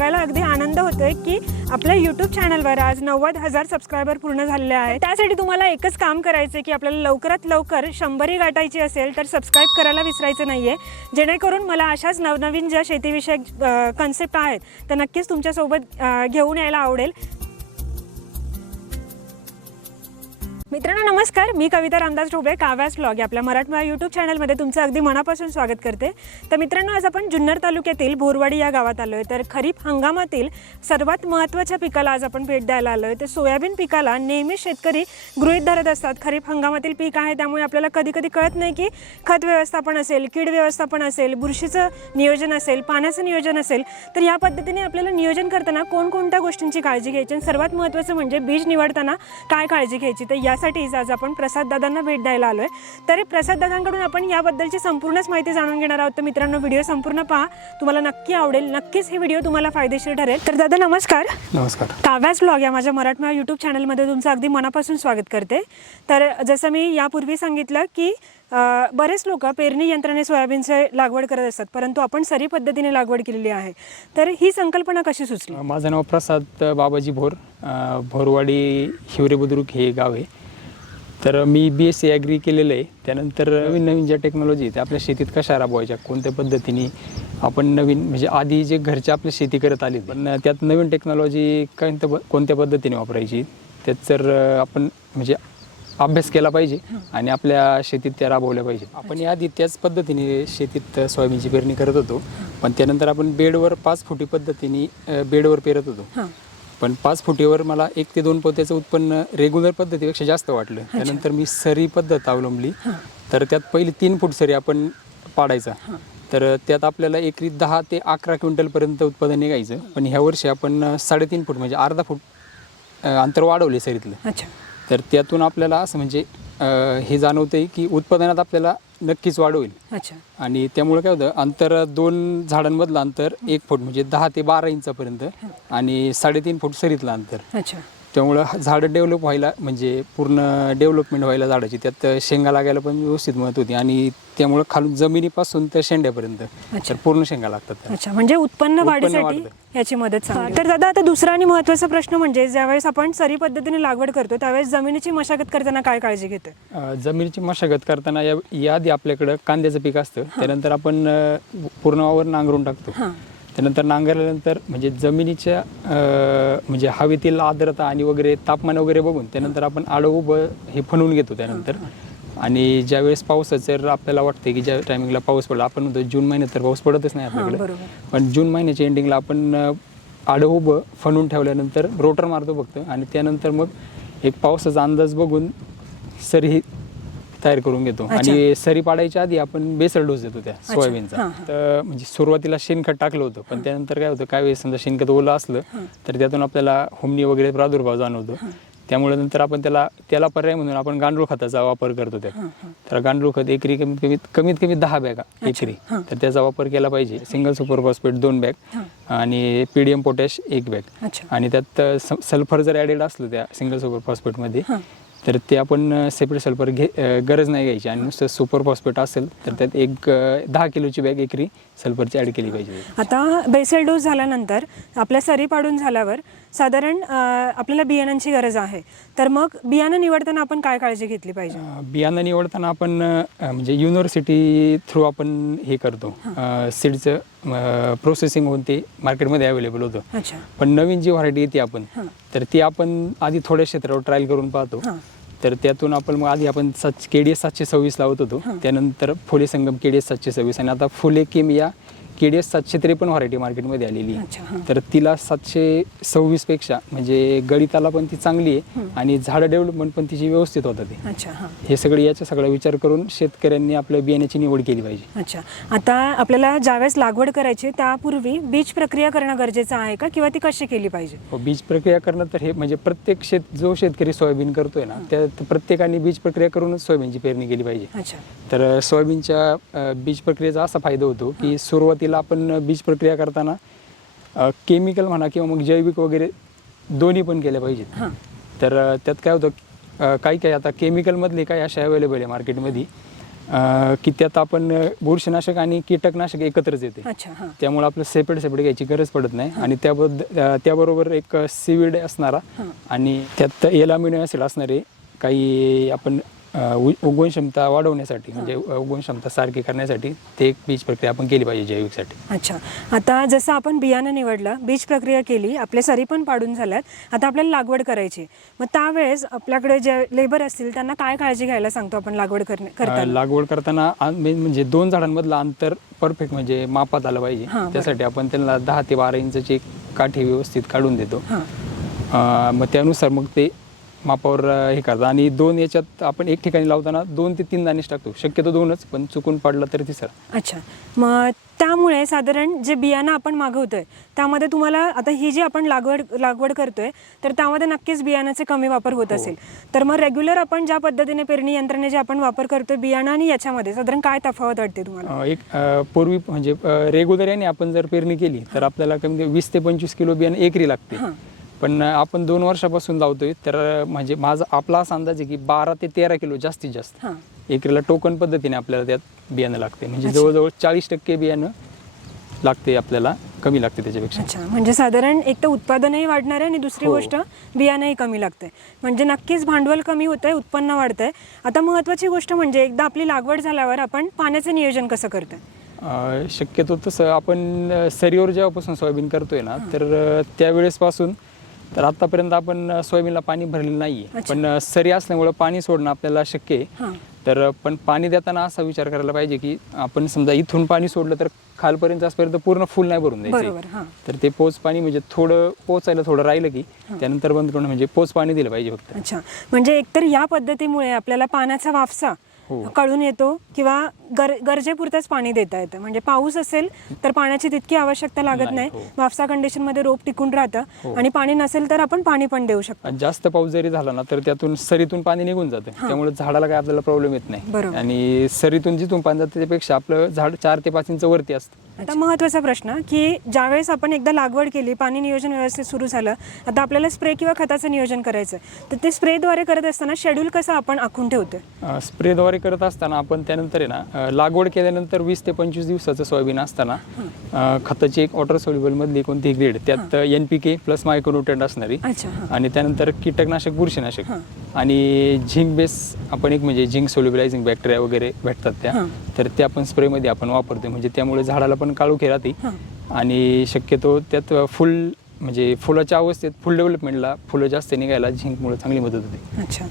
सांगायला अगदी आनंद होतोय की आपल्या यूट्यूब चॅनलवर आज नव्वद हजार सबस्क्रायबर पूर्ण झालेले आहेत. त्यासाठी तुम्हाला एकच काम करायचं आहे की आपल्याला लवकरात लवकर शंभरी गाठायची असेल तर सबस्क्राईब करायला विसरायचं नाही आहे जेणेकरून मला अशाच नवनवीन ज्या शेतीविषयक कन्सेप्ट आहेत त्या नक्कीच तुमच्यासोबत घेऊन यायला आवडेल. मित्रांनो नमस्कार. मी कविता रामदास ढोबळे काव्यास ब्लॉग या आपल्या मराठमोळा यूट्यूब चॅनलमध्ये तुमचं अगदी मनापासून स्वागत करते. तर मित्रांनो आज आपण जुन्नर तालुक्यातील भोरवाडी या गावात आलो आहे तर खरीप हंगामातील सर्वात महत्त्वाच्या पिकाला आज आपण भेट द्यायला आलो आहे तर सोयाबीन पिकाला नेहमी शेतकरी गृहीत धरत असतात. खरीप हंगामातील पीक आहे त्यामुळे आपल्याला कधी कधी कळत नाही की खत व्यवस्थापन असेल कीड व्यवस्थापन असेल बुरशीचं नियोजन असेल पाण्याचं नियोजन असेल तर या पद्धतीने आपल्याला नियोजन करताना कोणकोणत्या गोष्टींची काळजी घ्यायची? आणि सर्वात महत्त्वाचं म्हणजे बीज निवडताना काय काळजी घ्यायची? तर या यासाठीच आज आपण प्रसाद दादांना भेट द्यायला आलो आहे तर प्रसाद दादांकडून आपण याबद्दलची संपूर्णच माहिती जाणून घेणार आहोत. तर मित्रांनो व्हिडिओ संपूर्ण पहा. तुम्हाला नक्की आवडेल नक्कीच हे व्हिडिओ तुम्हाला फायदेशीर ठरेल. तर दादा नमस्कार. नमस्कार. काव्यास ब्लॉग या माझ्या मराठमोळा यूट्यूब चॅनलमध्ये तुमचं अगदी मनापासून स्वागत करते. तर जसं मी यापूर्वी सांगितलं की बरेच लोक पेरणी यंत्राने सोयाबीनचे लागवड करत असतात परंतु आपण सरी पद्धतीने लागवड केलेली आहे. तर ही संकल्पना कशी सुचली? माझं नाव प्रसाद बाबाजी भोर. भोरवाडी हिवरे बुद्रुक हे गाव आहे. तर मी बी एस सी ॲग्री केलेलं आहे. त्यानंतर नवीन नवीन ज्या टेक्नॉलॉजी आहेत त्या आपल्या शेतीत कशा राबवायच्या कोणत्या पद्धतीने आपण नवीन म्हणजे आधी जे घरच्या आपल्या शेती करत आली पण त्यात नवीन टेक्नॉलॉजी कोणत्या प- कोणत्या पद्धतीने वापरायची त्यात तर आपण म्हणजे अभ्यास केला पाहिजे आणि आपल्या शेतीत त्या राबवल्या पाहिजे. आपण याआधी त्याच पद्धतीने शेतीत सोयाबीनची पेरणी करत होतो पण त्यानंतर आपण बेडवर पाच फुटी पद्धतीने बेडवर पेरत होतो. पण पाच फुटीवर मला एक ते दोन पोत्याचं उत्पन्न रेग्युलर पद्धतीपेक्षा जास्त वाटलं. त्यानंतर मी सरी पद्धत अवलंबली. तर त्यात पहिली तीन फूट सरी आपण पाडायचा. तर त्यात आपल्याला एकरी दहा ते अकरा क्विंटलपर्यंत उत्पादन निघायचं. पण ह्या वर्षी आपण साडेतीन फूट म्हणजे अर्धा फूट अंतर वाढवले सरीतलं. तर त्यातून आपल्याला असं म्हणजे हे जाणवतंय की उत्पादनात आपल्याला नक्कीच वाढ होईल अच्छा. आणि त्यामुळे काय होतं अंतर दोन झाडांमधलं अंतर एक फूट म्हणजे दहा ते बारा इंचापर्यंत आणि साडेतीन फूट सरीतलं अंतर. अच्छा. त्यामुळं ह- झाडं डेव्हलप व्हायला म्हणजे पूर्ण डेव्हलपमेंट व्हायला झाडाची. त्यात शेंगा लागायला पण व्यवस्थित मदत होती. आणि त्यामुळं खालून जमिनीपासून तर शेंड्यापर्यंत. तर पूर्ण शेंगा लागतात त्याला. अच्छा. म्हणजे उत्पन्न उत्पन्न वाढीसाठी वाढतं. याची मदत चांगली तर दादा आता दुसरा आणि महत्त्वाचा प्रश्न म्हणजे ज्यावेळेस आपण सरी पद्धतीने लागवड करतो त्यावेळेस जमिनीची मशागत करताना काय काळजी घेतो अ, जमिनीची मशागत करताना या याआधी आपल्याकडं कांद्याचं पीक असतं. त्यानंतर आपण अ, पूर्ण वावर नांगरून टाकतो. हां. त्यानंतर नांगरल्यानंतर म्हणजे जमिनीच्या म्हणजे हवेतील आर्द्रता आणि वगैरे तापमान वगैरे बघून त्यानंतर आपण आडं उभं हे फणवून घेतो त्यानंतर. आणि ज्यावेळेस पावसाचं जर आपल्याला वाटते की ज्या टायमिंगला पाऊस पडला आपण म्हणतो जून महिन्यात तर पाऊस पडतच नाही आपल्याकडे. पण जून महिन्याच्या एंडिंगला आपण आडं उभं फणून ठेवल्यानंतर रोटर मारतो फक्त. आणि त्यानंतर मग एक पावसाचा अंदाज बघून सरी ही तयार करून घेतो. आणि सरी पाडायच्या आधी आपण बेसल डोस देतो त्या सोयाबीनचा. तर म्हणजे सुरुवातीला शेणखत टाकलं होतं पण त्यानंतर काय होतं काय वेळेस समजा शेणखत ओलं असलं तर त्यातून आपल्याला हुमणी वगैरे प्रादुर्भाव जाणवतो. त्यामुळे नंतर आपण त्याला त्याला पर्याय म्हणून आपण गांडूळ खताचा वापर करतो त्या तर गांडूळ खत एकरी कमीत कमीत कमीत कमी दहा बॅगा एकरी. तर त्याचा वापर केला पाहिजे. सिंगल सुपर फॉस्फेट दोन बॅग आणि पीडीएम पोटॅश एक बॅग. आणि त्यात सल्फर जर ॲडेड असलं त्या सिंगल सुपर फॉस्फेटमध्ये तर ते आपण सेपरेट सल्फर घे गरज नाही घ्यायची. आणि नुसतं सुपर फॉस्फेट असेल तर त्यात एक दहा किलोची बॅग एकरी सल्फरची ॲड केली पाहिजे. आता बेसल डोस झाल्यानंतर आपल्या सरी पाडून झाल्यावर साधारण आपल्याला बियाणांची गरज आहे. तर मग बियाणं निवडताना आपण काय काळजी घेतली पाहिजे? बियाणं निवडताना आपण म्हणजे युनिव्हर्सिटी थ्रू आपण हे करतो. सीडचं प्रोसेसिंग होऊन ते मार्केटमध्ये अवेलेबल होतं. पण नवीन जी व्हरायटी येते आपण तर ती आपण आधी थोड्या क्षेत्रावर ट्रायल करून पाहतो. तर त्यातून आपण मग आधी आपण सात के डी एस सातशे सव्वीस लावत होतो. त्यानंतर फुले संगम के डी एस सातशे सव्वीस. आणि आता फुले केम या के डी एस सातशे त्रेपन्न व्हरायटी मार्केटमध्ये आलेली अच्छा, आहे तर तिला सातशे सव्वीसपेक्षा म्हणजे गळिताला पण ती चांगली आहे आणि झाडं डेव्हलपमेंट पण तिची व्यवस्थित होतं ते. अच्छा हां. हे सगळे याचा सगळा विचार करून शेतकऱ्यांनी आपल्या बियाण्याची निवड केली पाहिजे. अच्छा. आता आपल्याला ज्यावेळेस लागवड करायची त्यापूर्वी बीज प्रक्रिया करणं गरजेचं आहे का किंवा ती कशी केली पाहिजे? हो, बीज प्रक्रिया करणं तर हे म्हणजे प्रत्येक शेत जो शेतकरी सोयाबीन करतोय ना त्या त्या प्रत्येकाने बीज प्रक्रिया करूनच सोयाबीनची पेरणी केली पाहिजे. अच्छा. तर सोयाबीनच्या अ, बीज प्रक्रियेचा असा फायदा होतो की सुरुवातीला आपण बीज प्रक्रिया करताना केमिकल म्हणा किंवा मग जैविक वगैरे दोन्ही पण केल्या पाहिजेत. तर त्यात काय होतं काही काही आता केमिकलमधले काही अशा अवेलेबल आहे मार्केटमध्ये की त्यात आपण बुरशीनाशक आणि कीटकनाशक एकत्रच येते. त्यामुळे आपलं सेपरेट सेपरेट घ्यायची गरज पडत नाही. आणि त्याबद्दल त्याबरोबर एक सीविड असणारा आणि त्यात एलामिनो ॲसिड असणारे काही आपण उ- उगवण क्षमता वाढवण्यासाठी म्हणजे उगवण क्षमता सारखी करण्यासाठी ते एक बीज प्रक्रिया आपण केली पाहिजे जैविकसाठी. अच्छा. आता जसं आपण बियाणं निवडलं बीज प्रक्रिया केली आपले सरी पण पाडून झाल्यात आता आपल्याला लागवड करायची. मग त्यावेळेस आपल्याकडे जे लेबर असतील त्यांना काय काळजी घ्यायला सांगतो आपण लागवड करणे अं, करताना? लागवड करताना आ- मेन म्हणजे दोन झाडांमधलं अंतर परफेक्ट म्हणजे मापात आलं पाहिजे. हां, बरं. त्यासाठी आपण त्यांना दहा ते बारा इंचची एक काठी व्यवस्थित काढून देतो. हां. अं, मग त्यानुसार मग ते मापावर हे करतात आणि दोन याच्यात आपण एक ठिकाणी लावताना दोन ते तीन दाणेच टाकतो. शक्यतो दोनच पण चुकून पडला तर तिसरा. अच्छा. मग त्यामुळे साधारण जे बियाणं आपण मागवतोय त्यामध्ये तुम्हाला आता ही जी आपण लागवड लागवड करतोय तर त्यामध्ये नक्कीच बियाण्याचे कमी वापर होत असेल. तर मग रेग्युलर आपण ज्या पद्धतीने पेरणी यंत्रणेचे आपण वापर करतोय बियाणं आणि याच्यामध्ये साधारण काय तफावत वाटते तुम्हाला? अं, एक अं, पूर्वी म्हणजे रेग्युलर याने आपण जर पेरणी केली तर आपल्याला कमी कमी वीस ते पंचवीस किलो बियाणं एकरी लागते. हां. पण आपण दोन वर्षापासून लावतोय तर म्हणजे माझा आपला असा अंदाज आहे की बारा ते तेरा किलो जास्तीत जास्त. हां. एकरीला टोकन पद्धतीने आपल्याला त्यात बियाणं लागते. म्हणजे जवळजवळ चाळीस टक्के बियाणं लागते आपल्याला कमी लागते त्याच्यापेक्षा. अच्छा. म्हणजे साधारण एक तर उत्पादनही वाढणार आहे आणि दुसरी हो. गोष्ट बियाणंही कमी लागते. म्हणजे नक्कीच भांडवल कमी होत आहे उत्पन्न वाढतंय. आता महत्त्वाची गोष्ट म्हणजे एकदा आपली लागवड झाल्यावर आपण पाण्याचं नियोजन कसं करतोय? अं, शक्यतो तसं आपण अं, सरीवर जेव्हापासून सोयाबीन करतोय ना तर अं, त्यावेळेसपासून तर आतापर्यंत आपण सोयाबीनला पाणी भरलेलं नाही. पण सरी असल्यामुळं पाणी सोडणं आपल्याला शक्य आहे. तर पण पाणी देताना असा विचार करायला पाहिजे की आपण समजा इथून पाणी सोडलं तर खालपर्यंत आजपर्यंत पूर्ण फुल नाही भरून द्यायचं. तर ते पोच पाणी म्हणजे थोडं पोचायला थोडं राहिलं की त्यानंतर बंद करणं म्हणजे पोच पाणी दिलं पाहिजे फक्त. अच्छा. म्हणजे एकतर या पद्धतीमुळे आपल्याला पाण्याचा वाफसा. कळून येतो किंवा गर गरजेपुरतंच पाणी देता येतं. म्हणजे पाऊस असेल तर पाण्याची तितकी आवश्यकता लागत नाही, हो. वाफसा कंडिशनमध्ये रोप टिकून राहतं हो. आणि पाणी नसेल तर आपण पाणी पण देऊ शकतो. जास्त पाऊस जरी झाला ना तर त्यातून सरीतून पाणी निघून जातं. त्यामुळे झाडाला काय आपल्याला प्रॉब्लेम येत नाही. आणि सरीतून जिथून पाणी जातं त्यापेक्षा आपलं झाड चार ते पाच इंच वरती असतं. आता महत्त्वाचा प्रश्न की ज्यावेळेस आपण एकदा लागवड केली पाणी नियोजन व्यवस्थित सुरू झालं आता आपल्याला स्प्रे किंवा खताचं नियोजन करायचं. तर ते स्प्रेद्वारे करत असताना शेड्यूल कसं आपण आखून ठेवतोय? अं, स्प्रेद्वारे करत असताना आपण त्यानंतर आहे ना लागवड केल्यानंतर वीस ते पंचवीस दिवसाचं सोयाबीन असताना खताची एक वॉटर सोल्युबल मधली कोणती ग्रेड त्यात N P K plus micronutrient असणारी आणि त्यानंतर कीटकनाशक बुरशीनाशक. आणि झिंक बेस आपण एक म्हणजे झिंक सोल्युबलायझिंग बॅक्टेरिया वगैरे भेटतात त्या. तर ते आपण स्प्रेमध्ये आपण वापरतो म्हणजे त्यामुळे झाडाला पण काळोखी राहते. हां. आणि शक्यतो त्यात फुल म्हणजे फुलाच्या अवस्थेत फुल डेव्हलपमेंटला फुलं जास्त निघायला झिंकमुळे चांगली मदत होते. अच्छा.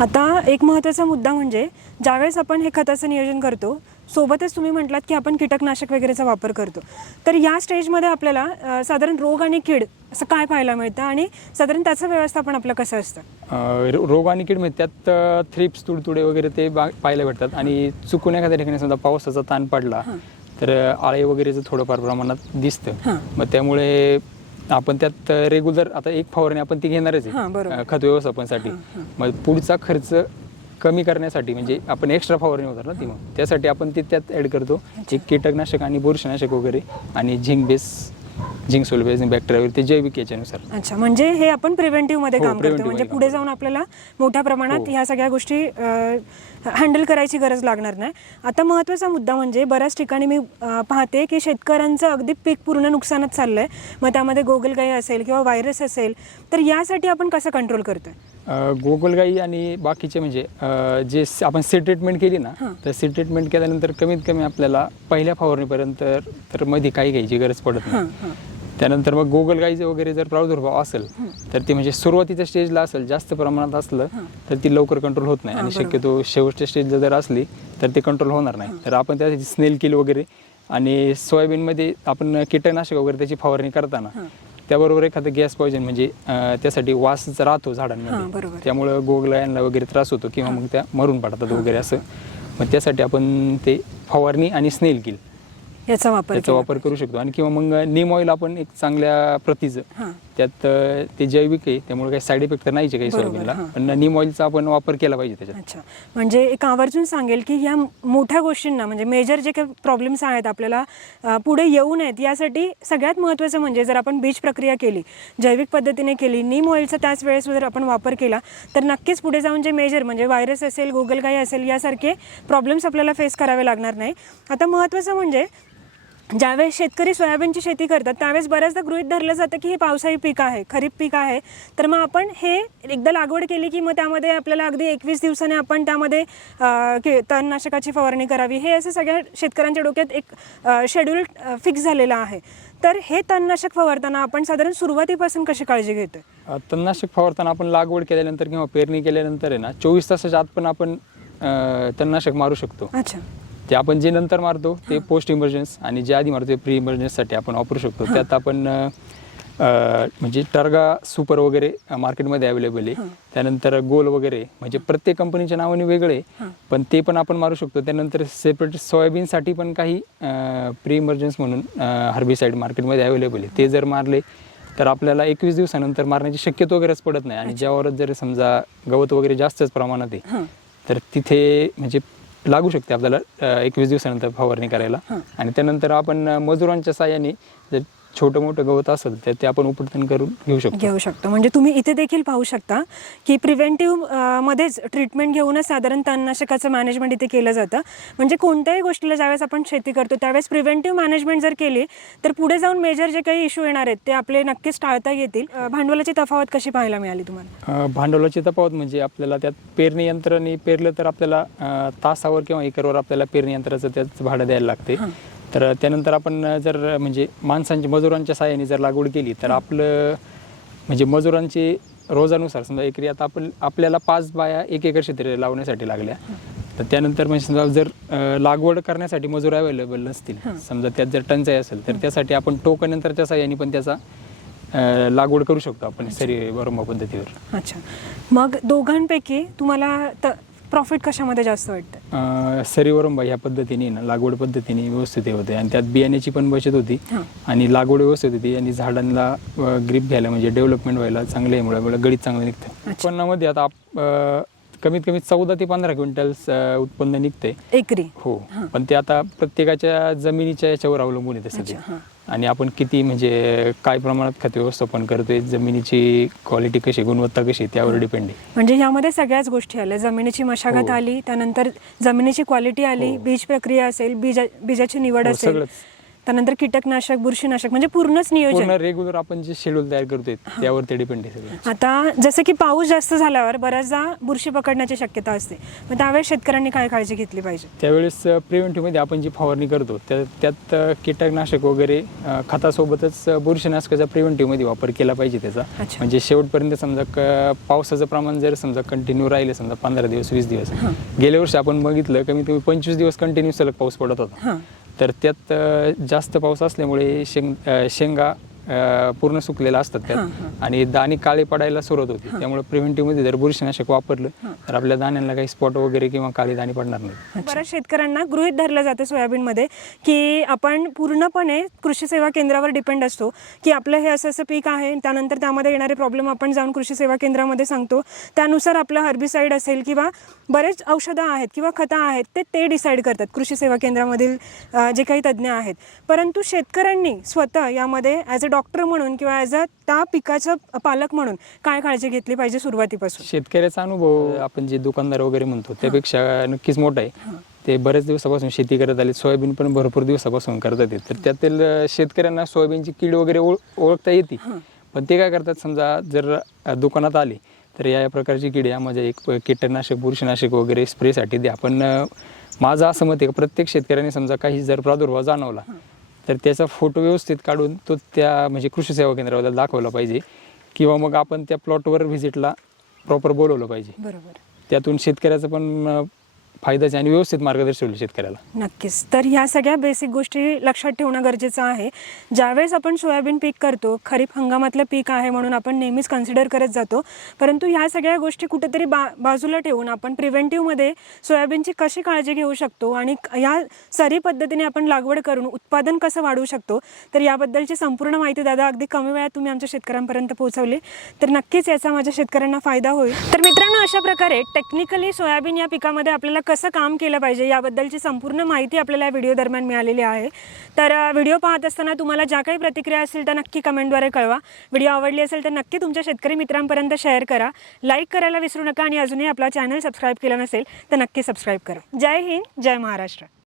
आता एक महत्त्वाचा मुद्दा म्हणजे ज्यावेळेस आपण हे खताचं नियोजन करतो सोबतच तुम्ही म्हटलात की आपण कीटकनाशक वगैरेचा वापर करतो. तर या स्टेजमध्ये आपल्याला साधारण रोग आणि कीड असं काय पाहायला मिळतं आणि साधारण त्याचं व्यवस्थापन आपलं कसं असतं? रोग आणि कीड म्हणजे त्यात थ्रिप्स तुडतुडे वगैरे ते पाहायला भेटतात. आणि चुकून एखाद्या ठिकाणी समजा पावसाचा ताण पडला तर आळे वगैरेचं थोडंफार प्रमाणात दिसतं. मग त्यामुळे आपण त्यात रेग्युलर आता एक फवारणी आपण ती घेणारच. आहे. खत व्यवस्थापनासाठी. मग पुढचा खर्च कमी करण्यासाठी म्हणजे आपण एक्स्ट्रा फवारणी होतात ना ती मग. त्यासाठी आपण ते त्यात ऍड करतो. एक कीटकनाशक आणि बुरशीनाशक वगैरे आणि zinc base zinc soluble bacteria वगैरे ते जैविक याच्यानुसार. अच्छा म्हणजे हे आपण प्रिव्हेंटिव्हमध्ये हो, काम करतो. preventive म्हणजे मध्ये पुढे जाऊन आपल्याला मोठ्या प्रमाणात हो. ह्या सगळ्या गोष्टी हँडल करायची गरज लागणार नाही. आता महत्त्वाचा मुद्दा म्हणजे बऱ्याच ठिकाणी मी अं, पाहते की शेतकऱ्यांचं अगदी पीक पूर्ण नुकसानच चाललंय. मग त्यामध्ये गोगलगाई असेल किंवा व्हायरस असेल तर यासाठी आपण कसं कंट्रोल करतोय? गोगलगाई आणि बाकीचे म्हणजे जे आपण सी ट्रीटमेंट केली ना. तर सी ट्रीटमेंट केल्यानंतर कमीत कमी आपल्याला पहिल्या फवारणीपर्यंत तर मध्ये काही घ्यायची गरज पडत नाही. त्यानंतर मग गोगलगाईचं वगैरे जर प्रादुर्भाव असेल तर ते म्हणजे सुरुवातीच्या स्टेजला असेल जास्त प्रमाणात असलं तर ती लवकर कंट्रोल होत नाही. आणि. शक्यतो शेवटच्या स्टेजला जर असली तर ते कंट्रोल होणार नाही. तर आपण त्यासाठी स्नेल किल वगैरे आणि सोयाबीनमध्ये आपण कीटकनाशक वगैरे त्याची फवारणी करताना. त्याबरोबर एखादं गॅस पॉयझन म्हणजे अं, त्यासाठी वास राहतो हां, झाडांमध्ये बरोबर. त्यामुळं गोगलायांना वगैरे त्रास होतो किंवा मग त्या मरून पडतात वगैरे असं. मग त्यासाठी आपण ते फवारणी आणि स्नेल किल याचा वापर त्याचा केला वापर करू शकतो. आणि किंवा मग निम ऑइल आपण एक चांगल्या प्रतीचं हां. त्यात ते जैविक आहे त्यामुळे काही साईड इफेक्ट तर नाहीच आहे काही सोयाबीनला. पण नीम ऑइलचा आपण वापर केला पाहिजे त्याच्यात. अच्छा. म्हणजे एक आवर्जून सांगेल की ह्या मोठ्या गोष्टींना म्हणजे मेजर जे काही प्रॉब्लेम्स आहेत आपल्याला पुढे येऊ नयेत यासाठी सगळ्यात महत्त्वाचं म्हणजे जर आपण बीज प्रक्रिया केली जैविक पद्धतीने केली नीम ऑइलचा त्याच वेळेस जर आपण वापर केला तर नक्कीच पुढे जाऊन जे मेजर म्हणजे व्हायरस असेल गोगलगाई असेल यासारखे प्रॉब्लेम्स आपल्याला फेस करावे लागणार नाही. आता महत्त्वाचं म्हणजे ज्यावेळेस शेतकरी सोयाबीनची शेती करतात त्यावेळेस बऱ्याचदा गृहीत धरलं जातं की हे पावसाळी पीक आहे खरीप पीक आहे. तर मग आपण हे एकदा लागवड केली की मग त्यामध्ये आपल्याला अगदी एकवीस दिवसाने आपण त्यामध्ये तणनाशकाची फवारणी करावी. हे असं सगळ्या शेतकऱ्यांच्या डोक्यात एक शेड्यूल फिक्स झालेलं आहे. तर हे तणनाशक फवारताना आपण साधारण सुरुवातीपासून कशी काळजी घेतोय? अं, तणनाशक फवारताना आपण लागवड केल्यानंतर किंवा पेरणी केल्यानंतर आहे ना चोवीस तासाच्या आत पण आपण तणनाशक मारू शकतो. अच्छा. ते आपण जे नंतर मारतो ते पोस्ट इमर्जन्स आणि जे आधी मारतो ते प्री इमर्जन्ससाठी आपण वापरू शकतो. त्यात आपण म्हणजे टर्गा सुपर वगैरे मार्केटमध्ये अवेलेबल आहे. त्यानंतर गोल वगैरे म्हणजे प्रत्येक कंपनीच्या नावाने वेगळे आहे. पण ते पण आपण मारू शकतो. त्यानंतर सेपरेट सोयाबीनसाठी पण काही प्री इमर्जन्स म्हणून हर्बिसाईड मार्केटमध्ये अवेलेबल आहे. ते जर मारले तर आपल्याला एकवीस दिवसानंतर मारण्याची शक्यता वगैरेच पडत नाही. आणि ज्यावरच जर समजा गवत वगैरे जास्तच प्रमाणात आहे तर तिथे म्हणजे लागू शकते आपल्याला एकवीस दिवसानंतर फवारणी करायला. आणि त्यानंतर आपण मजुरांच्या साह्याने जर छोटं मोठं गवत असेल तर ते आपण उपटन करून घेऊ शकतो. घेऊ शकतो. म्हणजे तुम्ही इथे देखील पाहू शकता की प्रिव्हेंटिव्ह मध्येच ट्रीटमेंट घेऊनच साधारण तणनाशकाचं मॅनेजमेंट इथे केलं जातं. म्हणजे कोणत्याही गोष्टीला ज्यावेळेस आपण शेती करतो त्यावेळेस प्रिव्हेंटिव्ह मॅनेजमेंट जर केली तर पुढे जाऊन मेजर जे काही इश्यू येणार आहेत ते आपले नक्कीच टाळता येतील. भांडवलाची तफावत कशी पाहायला मिळाली तुम्हाला? भांडवलाची तफावत म्हणजे आपल्याला त्यात पेरणी यंत्राने पेरलं तर आपल्याला तासावर किंवा एकरवर आपल्याला पेरणी यंत्राचं त्याच भाडं द्यायला लागते. तर त्यानंतर आपण जर म्हणजे माणसांच्या मजुरांच्या साहाय्याने जर लागवड केली तर आपलं म्हणजे मजुरांची रोजानुसार समजा एकरी आता आपण आपल्याला पाच बाया एक एकर क्षेत्र लावण्यासाठी लागल्या. तर त्यानंतर म्हणजे समजा जर लागवड करण्यासाठी मजूर अवेलेबल नसतील समजा त्यात जर टंचाई असेल तर त्यासाठी आपण टोकन यंत्राच्या साहाय्याने पण त्याचा लागवड करू शकतो आपण सरी बरोबर पद्धतीवर. अच्छा. मग दोघांपैकी तुम्हाला प्रॉफिट कशामध्ये जास्त वाटतं अ, ह्या पद्धतीने ना लागवड पद्धतीने व्यवस्थित हे होते. आणि त्यात बियाण्याची पण बचत होती. हां. आणि लागवड व्यवस्थित होती आणि झाडांना ग्रीप घ्यायला म्हणजे डेव्हलपमेंट व्हायला चांगलं आहे मुळे गळीत चांगलं निघतं उत्पन्नामध्ये आता आप- अ, कमीत कमी चौदा ते पंधरा क्विंटल उत्पन्न निघतंय. एकरी. हो. पण ते आता प्रत्येकाच्या जमिनीच्या याच्यावर अवलंबून आहे तसं ते अच्छा, हां. आणि आपण किती म्हणजे काय प्रमाणात खत व्यवस्थापन करतोय जमिनीची क्वालिटी कशी गुणवत्ता कशी त्यावर डिपेंड आहे म्हणजे यामध्ये सगळ्याच गोष्टी आल्या जमिनीची मशागत हो. आली त्यानंतर जमिनीची क्वालिटी आली बीज प्रक्रिया असेल बीजा बीजाची निवड हो, असेल सगळंच. त्यानंतर कीटकनाशक बुरशीनाशक म्हणजे पूर्णच पूर्ण नियोजन रेग्युलर आपण जे शेड्यूल तयार करतोय त्यावर ते डिपेंड आहे सगळं. आता जसं की पाऊस जास्त झाल्यावर बऱ्याचदा बुरशी पकडण्याची शक्यता असते. मग त्यावेळेस शेतकऱ्यांनी काय काळजी घेतली पाहिजे? त्यावेळेस प्रिव्हेंटिव्हमध्ये आपण जी फवारणी करतो त्या त्यात अ, कीटकनाशक वगैरे अ, खतासोबतच अ, बुरशीनाशकाचा प्रिव्हेंटिव्हमध्ये वापर केला पाहिजे त्याचा. अच्छा. म्हणजे शेवटपर्यंत समजा क पावसाचं प्रमाण जर समजा कंटिन्यू राहिलं समजा पंधरा दिवस वीस दिवस. गेल्या वर्षी आपण बघितलं कमीत कमी पंचवीस दिवस कंटिन्यू सलग पाऊस पडत होता. हां. तर त्यात जास्त पाऊस असल्यामुळे शेंग शेंगा अ, पूर्ण सुकलेल्या असतात. त्यात. आणि दाणे काळे पडायला सुरुवात होती. त्यामुळे प्रिव्हेंटिव्हमध्ये जर बुरशीनाशक वापरलं तर आपल्या दाण्यांना काही स्पॉट वगैरे किंवा काळे दाणे पडणार नाही बऱ्याच शेतकऱ्यांना गृहित धरलं जातं सोयाबीनमध्ये की आपण पूर्णपणे कृषी सेवा केंद्रावर डिपेंड असतो की आपलं हे असं असं पीक आहे त्यानंतर त्यामध्ये येणारे प्रॉब्लेम आपण जाऊन कृषी सेवा केंद्रामध्ये सांगतो. त्यानुसार आपलं हर्बिसाईड असेल किंवा बरेच औषधं आहेत किंवा खतं आहेत ते ते डिसाईड करतात कृषी सेवा केंद्रामधील अ, जे काही तज्ज्ञ आहेत. परंतु शेतकऱ्यांनी स्वतः यामध्ये ॲज अ डॉक्टर म्हणून किंवा ॲज अ त्या पिकाचं पालक म्हणून काय काळजी घेतली पाहिजे सुरुवातीपासून? शेतकऱ्याचा अनुभव आपण जे दुकानदार वगैरे म्हणतो त्यापेक्षा नक्कीच मोठा आहे. ते बऱ्याच दिवसापासून शेती करत आले सोयाबीन पण भरपूर दिवसापासून करतात ते. तर त्यातील शेतकऱ्यांना सोयाबीनची कीड वगैरे ओळ- ओळखता येते. पण ते काय करतात समजा जर दुकानात आले तर या प्रकारची कीड यामध्ये एक कीटकनाशक बुरशीनाशक वगैरे स्प्रेसाठी द्या. पण माझं असं मत आहे का प्रत्येक शेतकऱ्याने समजा काही जर प्रादुर्भाव जाणवला तर त्याचा फोटो व्यवस्थित काढून तो त्या म्हणजे कृषी सेवा केंद्रावर दाखवला पाहिजे. किंवा मग आपण त्या प्लॉटवर व्हिजिटला प्रॉपर बोलवलं पाहिजे. बरोबर. त्यातून शेतकऱ्याचं पण फायद्याचे आणि व्यवस्थित मार्गदर्शन होईल शेतकऱ्याला. नक्कीच. तर ह्या सगळ्या बेसिक गोष्टी लक्षात ठेवणं गरजेचं आहे. ज्यावेळेस आपण सोयाबीन पीक करतो खरीप हंगामातलं पीक आहे म्हणून आपण नेहमीच कन्सिडर करत जातो. परंतु ह्या सगळ्या गोष्टी कुठेतरी बा बाजूला ठेवून आपण प्रिव्हेंटिव्हमध्ये सोयाबीनची कशी काळजी घेऊ शकतो आणि ह्या सरी पद्धतीने आपण लागवड करून उत्पादन कसं वाढवू शकतो तर याबद्दलची संपूर्ण माहिती दादा अगदी कमी वेळात तुम्ही आमच्या शेतकऱ्यांपर्यंत पोहोचवली. तर नक्कीच याचा माझ्या शेतकऱ्यांना फायदा होईल. तर मित्रांनो अशा प्रकारे टेक्निकली सोयाबीन या पिकामध्ये आपल्याला कसं काम केलं पाहिजे याबद्दलची संपूर्ण माहिती आपल्याला या व्हिडिओ दरम्यान मिळालेली आहे. तर व्हिडिओ पाहत असताना तुम्हाला ज्या काही प्रतिक्रिया असतील त्या नक्की कमेंटद्वारे कळवा. व्हिडिओ आवडली असेल तर नक्की तुमच्या शेतकरी मित्रांपर्यंत शेअर करा. लाईक करायला विसरू नका आणि अजूनही आपला चॅनल सबस्क्राईब केला नसेल तर नक्की सबस्क्राईब करा. जय हिंद जय महाराष्ट्र.